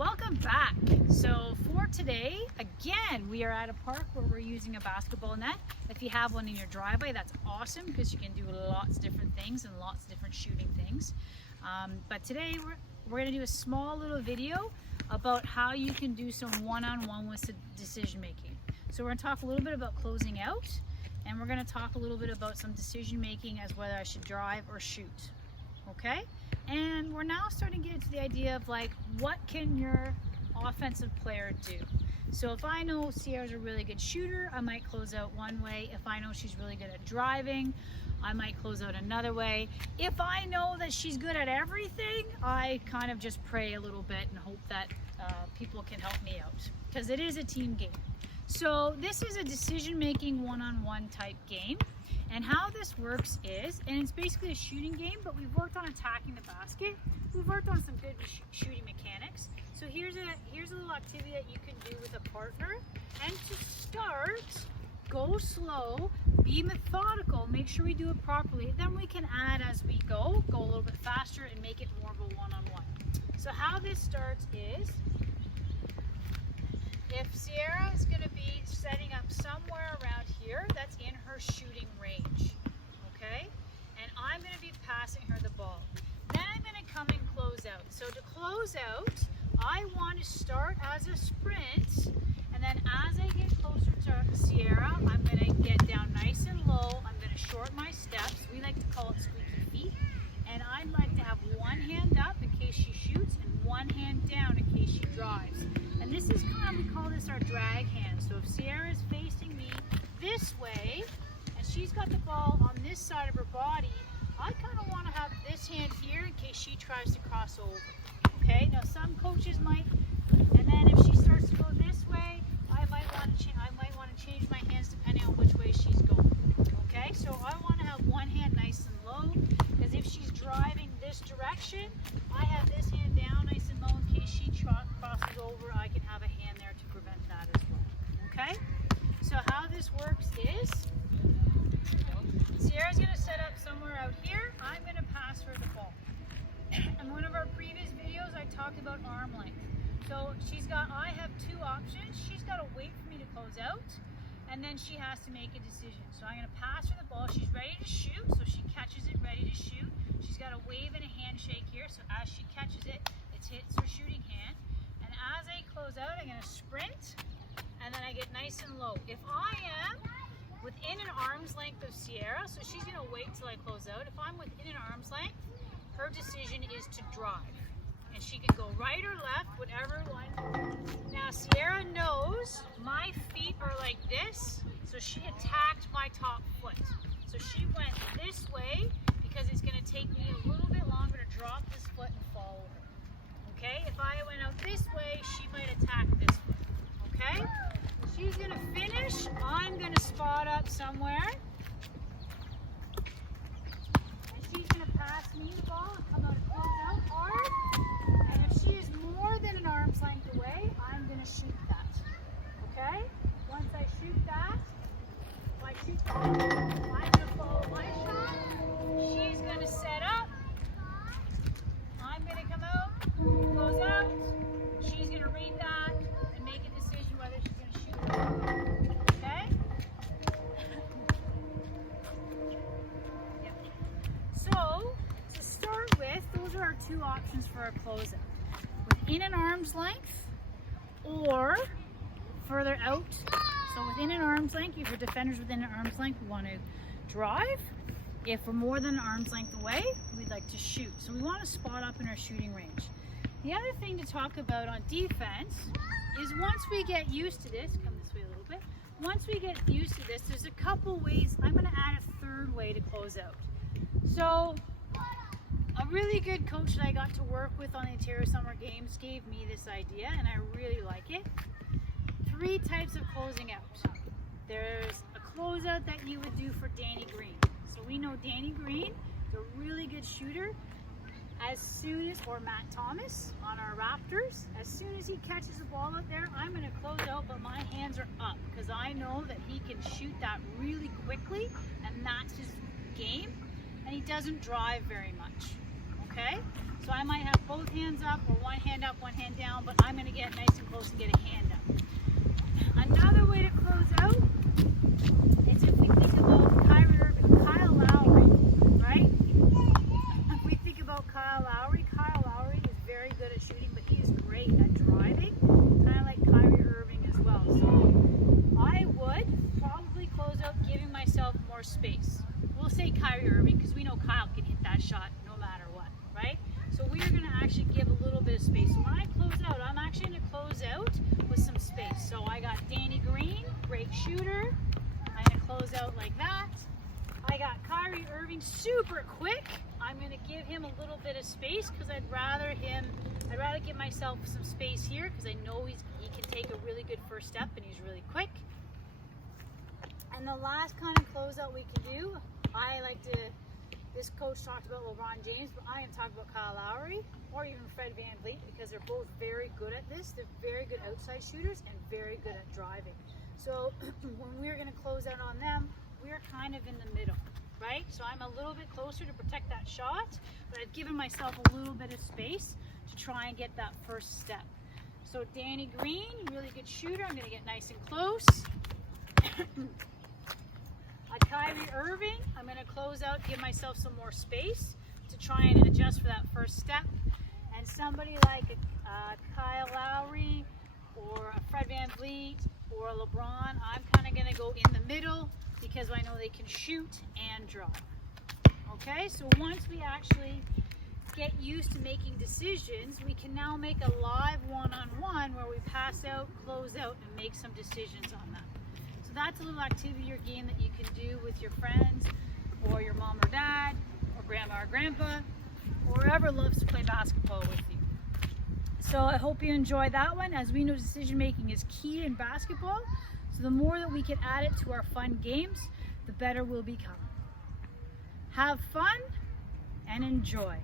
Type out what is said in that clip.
Welcome back. So for today, again, we are at a park where we're using a basketball net. If you have one in your driveway, that's awesome because you can do lots of different things and lots of different shooting things. But today we're going to do a small little video about how you can do some one-on-one with decision making. So we're going to talk a little bit about closing out, and we're going to talk a little bit about some decision making as whether I should drive or shoot. Okay? And we're now starting to get into the idea of like, what can your offensive player do? So if I know Sierra's a really good shooter, I might close out one way. If I know she's really good at driving, I might close out another way. If I know that she's good at everything, I kind of just pray a little bit and hope that people can help me out, because it is a team game. So this is a decision-making one-on-one type game. And how this works is, and it's basically a shooting game, but we've worked on attacking the basket. We've worked on some good shooting mechanics. So here's a little activity that you can do with a partner. And to start, go slow, be methodical, make sure we do it properly. Then we can add as we go a little bit faster and make it more of a one-on-one. So how this starts is, if Sierra is going to be setting up somewhere around here that's in her shooting range, okay? And I'm going to be passing her the ball. Then I'm going to come and close out. So to close out, I want to start as a sprint, and then as I get closer to Sierra, I'm going to get down nice and low. I'm going to shorten my steps. We like to call it squeaky feet. And I'd like to have one hand up in case she shoots and one hand down in case she drives. And this is kind of, we call this our drag hand. So if Sierra is facing me this way and she's got the ball on this side of her body, I kind of want to have this hand here in case she tries to cross over. Okay, now some coaches might, and then if she starts to go this way, I might want to change my hands depending on which way she's going. Okay, so I want to have one hand nice and low, because if she's driving this direction, I have this hand down nice and low in case she crosses over. I can have a hand there to prevent that as well. Okay, so how this works is, Sierra's going to set up somewhere out here. I'm going to pass her the ball. In one of our previous videos, I talked about arm length. So I have two options. She's got to wait for me to close out, and then she has to make a decision. So I'm going to pass her the ball. She's ready to shoot, so she catches it, ready to shoot. She's got a wave and a handshake here, so as she catches it, it hits her shooting hand. And as I close out, I'm going to sprint, and then I get nice and low. If I am within an arm's length of Sierra, so she's going to wait till I close out. If I'm within an arm's length, her decision is to drive. And she can go right or left, whatever one. Now Sierra knows my feet are like this, so she attacked my top foot. So she went this way because it's going to take me a little bit longer to drop this foot and fall over. Okay, if I went out this way, she might attack this foot. Okay, she's going to finish. I'm going to spot up somewhere. And she's going to pass me the ball and come out and close out hard. And if she is more than an arm's length away, I'm going to shoot that. Okay? Once I shoot that, if I shoot that, I'm going to follow my shot. She's going to set up. I'm going to come out, close out. She's going to read that and make a decision whether she's going to shoot or not. Okay? Yep. So, to start with, those are our two options for a closeout. Within an arm's length or further out. So within an arm's length, if your defender's within an arm's length, we want to drive. If we're more than an arm's length away, we'd like to shoot. So we want to spot up in our shooting range. The other thing to talk about on defense is once we get used to this, come this way a little bit, once we get used to this, there's a couple ways. I'm going to add a third way to close out. So a really good coach that I got to work with on the Ontario Summer Games gave me this idea, and I really like it. 3 types of closing out. There's a closeout that you would do for Danny Green. So we know Danny Green is a really good shooter. Or Matt Thomas on our Raptors, as soon as he catches the ball out there, I'm going to close out, but my hands are up because I know that he can shoot that really quickly, and that's his game, and he doesn't drive very much. okay? So I might have both hands up or one hand up, one hand down, but I'm gonna get nice and close and get a hand up. Another way to close out is if we think about Kyrie Irving, Kyle Lowry, right? If we think about Kyle Lowry is very good at shooting, but he is great at driving, kind of like Kyrie Irving as well. So I would probably close out giving myself more space. We'll say Kyrie Irving because we know Kyle can hit that shot no matter what, right? So we are going to actually give a little bit of space. So when I close out, I'm actually going to close out with some space. So I got Danny Green, great shooter. I'm going to close out like that. I got Kyrie Irving, super quick. I'm going to give him a little bit of space because I'd rather give myself some space here because I know he can take a really good first step and he's really quick. And the last kind of closeout we can do, this coach talked about LeBron James, but I am talking about Kyle Lowry or even Fred VanVleet because they're both very good at this. They're very good outside shooters and very good at driving. So when we're going to close out on them, we're kind of in the middle, right? So I'm a little bit closer to protect that shot, but I've given myself a little bit of space to try and get that first step. So Danny Green, really good shooter. I'm going to get nice and close. Kyrie Irving, I'm going to close out, give myself some more space to try and adjust for that first step. And somebody like Kyle Lowry or a Fred VanVleet or a LeBron, I'm kind of going to go in the middle because I know they can shoot and drive. Okay, so once we actually get used to making decisions, we can now make a live one-on-one where we pass out, close out, and make some decisions on that. So that's a little activity or game that you can do with your friends or your mom or dad or grandma or grandpa or whoever loves to play basketball with you. So I hope you enjoy that one. As we know, decision making is key in basketball. So the more that we can add it to our fun games, the better we'll become. Have fun and enjoy.